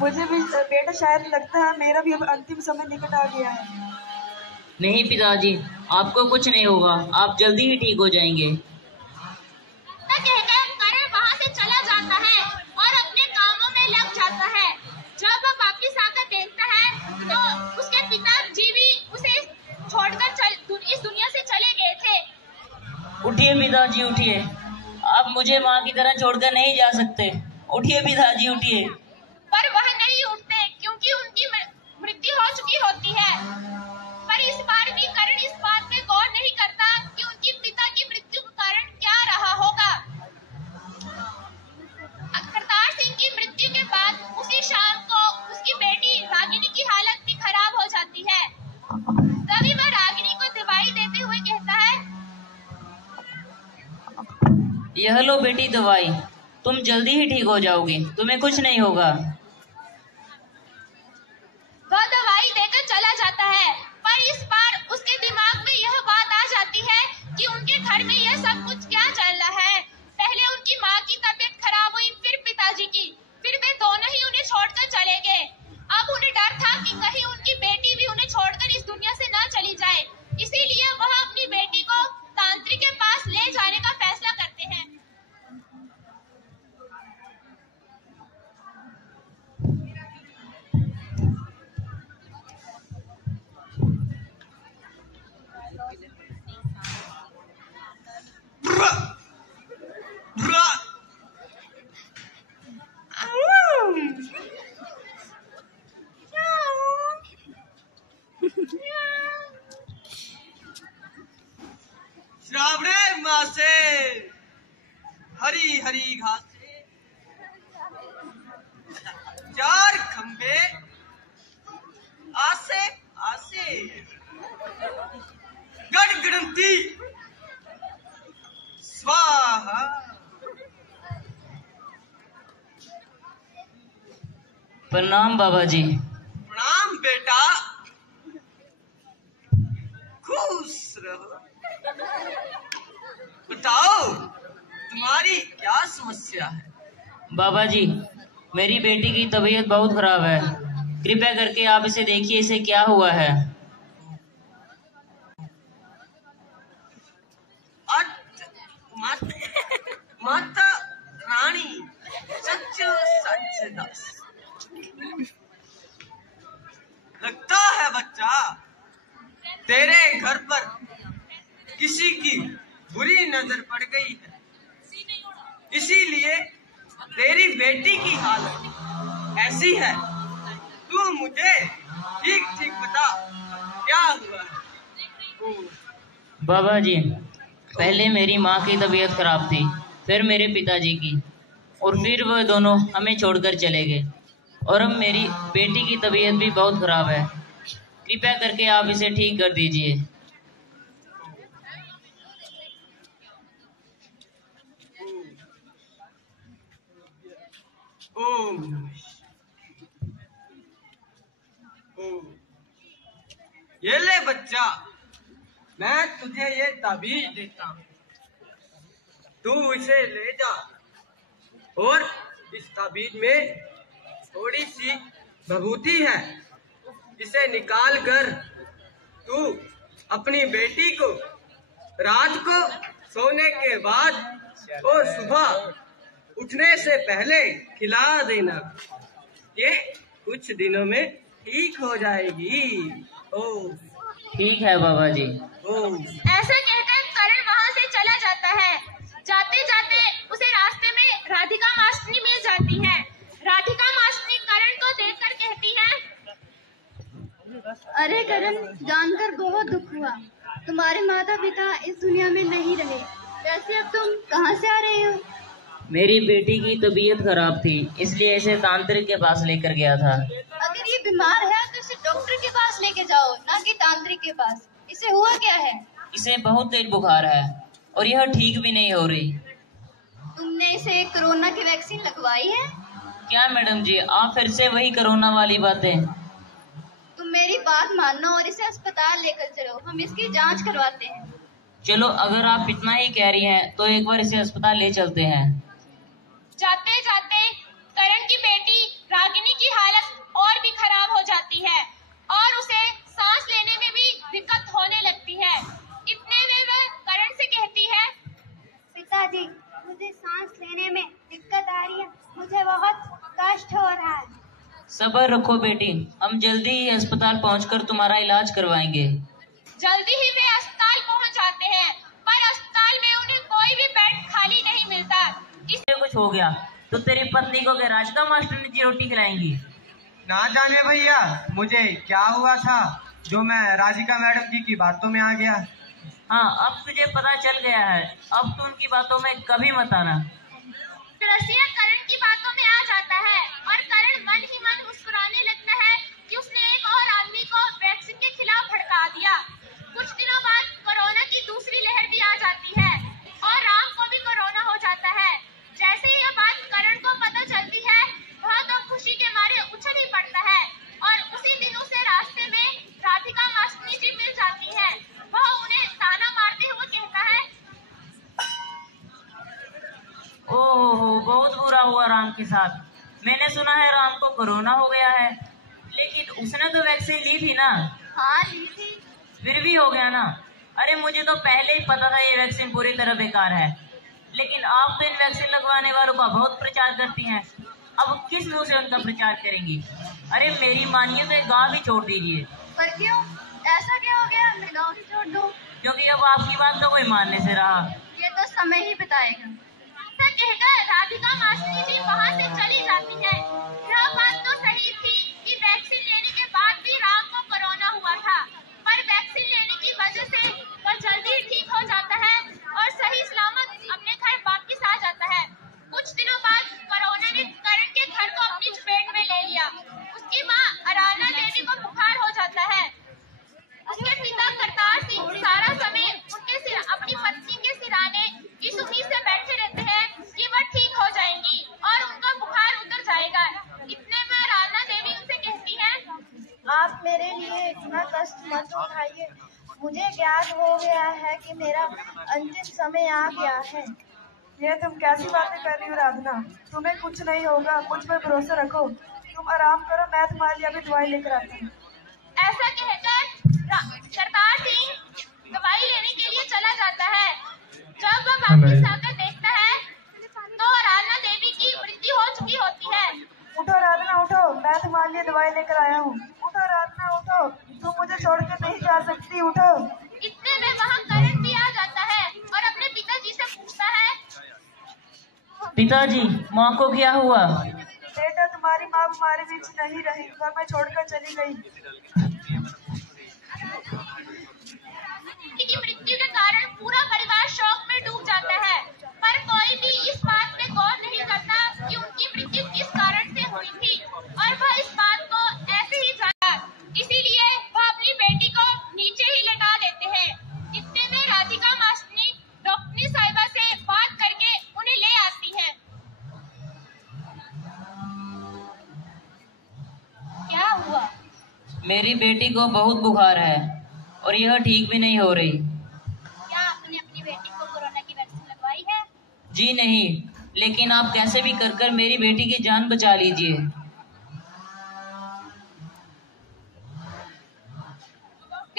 मुझे भी बेटा शायद लगता है मेरा भी अब अंतिम समय निकट आ गया है। नहीं पिताजी, आपको कुछ नहीं होगा, आप जल्दी ही ठीक हो जाएंगे। कहकर करण वहाँ से चला जाता है और अपने कामों में लग जाता है। जब वह वापिस आकर देखता है तो उसके पिताजी भी उसे छोड़कर इस दुनिया से चले गए थे। उठिए पिताजी उठिए, आप मुझे माँ की तरह छोड़कर नहीं जा सकते। उठिए पिताजी उठिए। पर वह नहीं उठते क्योंकि उनकी मृत्यु हो चुकी होती है। पर इस बार भी करण इस बात में गौर नहीं करता कि उनके पिता की मृत्यु का कारण क्या रहा होगा। करतार सिंह की मृत्यु के बाद उसी शाम को उसकी बेटी रागिनी की हालत भी खराब हो जाती है। तभी वह रागिनी को दवाई देते हुए कहता है, यह लो बेटी दवाई, तुम जल्दी ही ठीक हो जाओगी, तुम्हें कुछ नहीं होगा। वह दवाई देकर चला जाता है, पर इस बार उसके दिमाग में यह बात आ जाती है कि उनके घर में यह सब कुछ क्या चल रहा है। पहले उनकी माँ की तबीयत खराब हुई, फिर पिताजी की, फिर वे दोनों ही उन्हें छोड़कर चले गए। अब उन्हें डर था कि कहीं उनकी बेटी भी उन्हें छोड़कर इस दुनिया से न चली जाए। इसीलिए वह अपनी बेटी को तांत्रिक के पास ले जाने का फैसला करते हैं। श्रावणे मासे हरी हरी घासे, चार खंबे आसे आसे, गड़गड़ंती स्वाहा। प्रणाम बाबा जी। प्रणाम बेटा, खुश रहो। बताओ तुम्हारी क्या समस्या है? बाबा जी, मेरी बेटी की तबीयत बहुत खराब है, कृपया करके आप इसे देखिए, इसे क्या हुआ है। माता रानी सच सच दस। लगता है बच्चा तेरे घर पर किसी की बुरी नजर पड़ गई है, इसीलिए तेरी बेटी की हालत ऐसी है। तू मुझे ठीक ठीक बता क्या हुआ है? बाबा जी, पहले मेरी माँ की तबीयत खराब थी, फिर मेरे पिताजी की, और फिर वह दोनों हमें छोड़कर चले गए, और अब मेरी बेटी की तबीयत भी बहुत खराब है। कृपया करके आप इसे ठीक कर दीजिए। ये ले बच्चा, मैं तुझे ये ताबीज देता हूँ, तू इसे ले जा और इस ताबीज में थोड़ी सी भभूति है, इसे निकाल कर तू अपनी बेटी को रात को सोने के बाद और सुबह उठने से पहले खिला देना, ये कुछ दिनों में ठीक हो जाएगी। ओ ठीक है बाबा जी। ऐसे कहकर करण वहाँ से चला जाता है। जाते जाते उसे रास्ते में राधिका मास्टरी मिल जाती है। राधिका मास्टरी करण को देखकर कहती है, अरे करण, जानकर बहुत दुख हुआ, तुम्हारे माता पिता इस दुनिया में नहीं रहे। वैसे अब तुम कहाँ से आ रहे हो? मेरी बेटी की तबीयत खराब थी, इसलिए इसे तांत्रिक के पास लेकर गया था। अगर ये बीमार है तो इसे डॉक्टर के पास लेके जाओ, ना कि तांत्रिक के पास। इसे हुआ क्या है? इसे बहुत तेज बुखार है और यह ठीक भी नहीं हो रही। तुमने इसे कोरोना की वैक्सीन लगवाई है? क्या मैडम जी, आप फिर से वही कोरोना वाली बातें। तुम मेरी बात मानो और इसे अस्पताल लेकर चलो, हम इसकी जांच करवाते हैं। चलो, अगर आप इतना ही कह रही हैं तो एक बार इसे अस्पताल ले चलते हैं। जाते जाते करण की बेटी रागिनी की हालत सब्र रखो बेटी, हम जल्दी ही अस्पताल पहुंचकर तुम्हारा इलाज करवाएंगे। जल्दी ही वे अस्पताल पहुंच जाते हैं, पर अस्पताल में उन्हें कोई भी बेड खाली नहीं मिलता। इससे कुछ हो गया तो तेरी पत्नी को क्या राधिका मास्टरनी की रोटी खिलाएंगी? ना जाने भैया मुझे क्या हुआ था जो मैं राधिका मैडम की बातों में आ गया। हाँ, अब तुझे पता चल गया है, अब तू उनकी बातों में कभी मत आना। रसिया करण की बातों में आ जाता है और करण मन ही मन मुस्कुराने लगता है कि उसने एक और आदमी को वैक्सीन के खिलाफ भड़का दिया। कुछ दिनों बाद कोरोना की दूसरी लहर भी आ जाती है और राम को भी कोरोना हो जाता है। जैसे ही यह बात करण को पता चलती है, वह तो खुशी के मारे उछल ही पड़ता है और उसी दिन उसे रास्ते में राधिका मास्टरनी जी मिल जाती है। वह उन्हें ताना मारते हुए कहता है, ओहो, बहुत बुरा हुआ राम के साथ। मैंने सुना है राम को कोरोना हो गया है, लेकिन उसने तो वैक्सीन ली थी ना? हाँ ली थी। फिर भी हो गया ना? अरे मुझे तो पहले ही पता था ये वैक्सीन पूरी तरह बेकार है, लेकिन आप तो इन वैक्सीन लगवाने वालों का बहुत प्रचार करती हैं। अब किस मुंह से उनका प्रचार करेंगी? अरे मेरी मानिए तो एक गाँव ही छोड़ दीजिए। पर क्यों? ऐसा क्या हो गया? मैं गाँव ही छोड़ दूं? क्योंकि अब आपकी बात तो कोई मानने से रहा। ये तो समय ही बताएगा। ऐसा कहकर राधिका मास्टरनी जी वहाँ से चली जाती है। यह बात तो सही थी कि वैक्सीन लेने के बाद भी राम को कोरोना हुआ था, पर वैक्सीन लेने की वजह से वह जल्दी ठीक हो जाता है और सही सलामत अपने घर वापस आ जाता है। कुछ दिनों बाद कोरोना ने करण के घर को अपनी चपेट में ले लिया। उसकी माँ अराना देवी को बुखार हो जाता है। उसके पिता करतार सिंह सारा समय अपनी पत्नी के सिराने इस उम्मीद से बैठे रहते हैं कि वह ठीक हो जाएंगी और उनका बुखार उतर जाएगा। इतने में राना देवी उनसे कहती है, आप मेरे लिए इतना कष्ट मत उठाइए। मुझे ज्ञान हो गया है कि मेरा अंतिम समय आ गया है। ये तुम कैसी बातें कर रही हो राधना? तुम्हें कुछ नहीं होगा, मुझ पर भरोसा रखो। तुम आराम करो, मैं तुम्हारे लिए अभी दवाई लेकर आता हूँ। ऐसा कहकर करतार सिंह दवाई लेने के लिए चला जाता है। जब वह वापस आकर देखता है तो राना देवी की मृत्यु हो चुकी होती है। उठो राधना उठो, मैं तुम्हारे लिए दवाई लेकर आया हूँ। उठो राधना उठो, तुम मुझे छोड़कर नहीं जा सकती, उठो। इतने में वहाँ करण भी आ जाता है और अपने पिताजी से पूछता है, पिताजी, माँ को क्या हुआ? बेटा, तुम्हारी माँ हमारे बीच नहीं रही, वह मैं छोड़कर चली गई। की मृत्यु के कारण पूरा परिवार शोक में डूब जाता है, पर कोई भी इस बात पे गौर नहीं करता कि उनकी मृत्यु किस कारण से हुई थी और वह इस बात को ऐसे ही जाना। इसीलिए वह अपनी बेटी को नीचे ही लेटा देते हैं। इतने में राधिका मास्टरनी डॉक्टरनी साहिबा से बात करके उन्हें ले आती है। क्या हुआ? मेरी बेटी को बहुत बुखार है और यह ठीक भी नहीं हो रही। क्या आपने अपनी बेटी को कोरोना की वैक्सीन लगवाई है? जी नहीं, लेकिन आप कैसे भी कर मेरी बेटी की जान बचा लीजिए।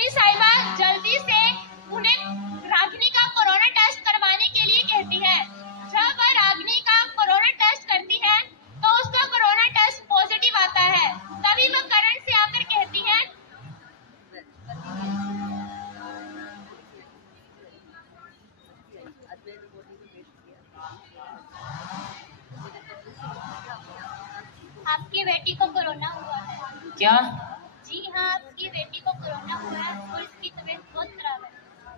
साहिबा जल्दी से उन्हें रागिनी का कोरोना टेस्ट करवाने के लिए कहती है। जब वह रागिनी का कोरोना टेस्ट करती है तो उसका कोरोना टेस्ट पॉजिटिव आता है। तभी वह करण से आकर कहती है, आपकी बेटी को कोरोना हुआ है। क्या? जी हाँ, आपकी बेटी को कोरोना हुआ है और इसकी तबीयत बहुत खराब है।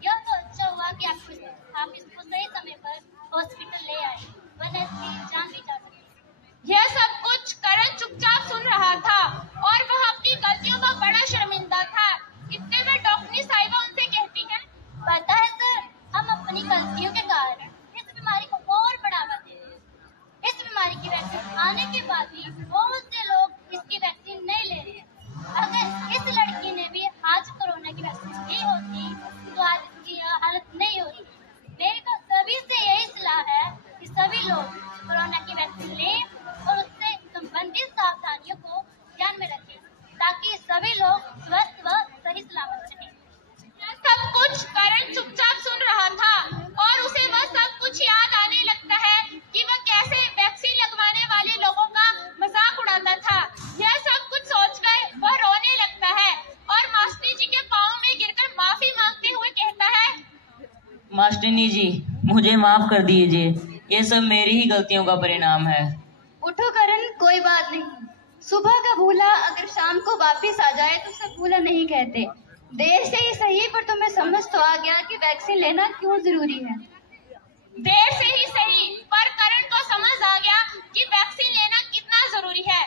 यह तो अच्छा हुआ कि आप इसको सही समय पर हॉस्पिटल ले आए, वरना इसकी जान भी जा सकती। यह सब कुछ करण चुपचाप सुन रहा था और वह अपनी गलतियों पर बड़ा शर्मिंदा था। इतने में डॉक्टरनी साहिबा उनसे कहती है, पता है सर, हम अपनी गलतियों के कारण इस बीमारी को और बढ़ावा दे रहे हैं। इस बीमारी की वैक्सीन आने के बाद भी बहुत से लोग इसकी वैक्सीन नहीं ले रहे हैं। अगर इस लड़की ने भी आज कोरोना की वैक्सीन ली होती तो आज इसकी यह हालत नहीं होती। मेरी तो सभी से यही सलाह है कि सभी लोग कोरोना की वैक्सीन लें और उससे संबंधित सावधानियों को राष्ट्रिनी जी, मुझे माफ कर दीजिए, ये सब मेरी ही गलतियों का परिणाम है। उठो करण, कोई बात नहीं। सुबह का भूला अगर शाम को वापिस आ जाए तो सब भूला नहीं कहते। देर से ही सही पर तुम्हें समझ तो आ गया कि वैक्सीन लेना क्यों जरूरी है। देर से ही सही पर करण को समझ आ गया कि वैक्सीन लेना कितना जरूरी है।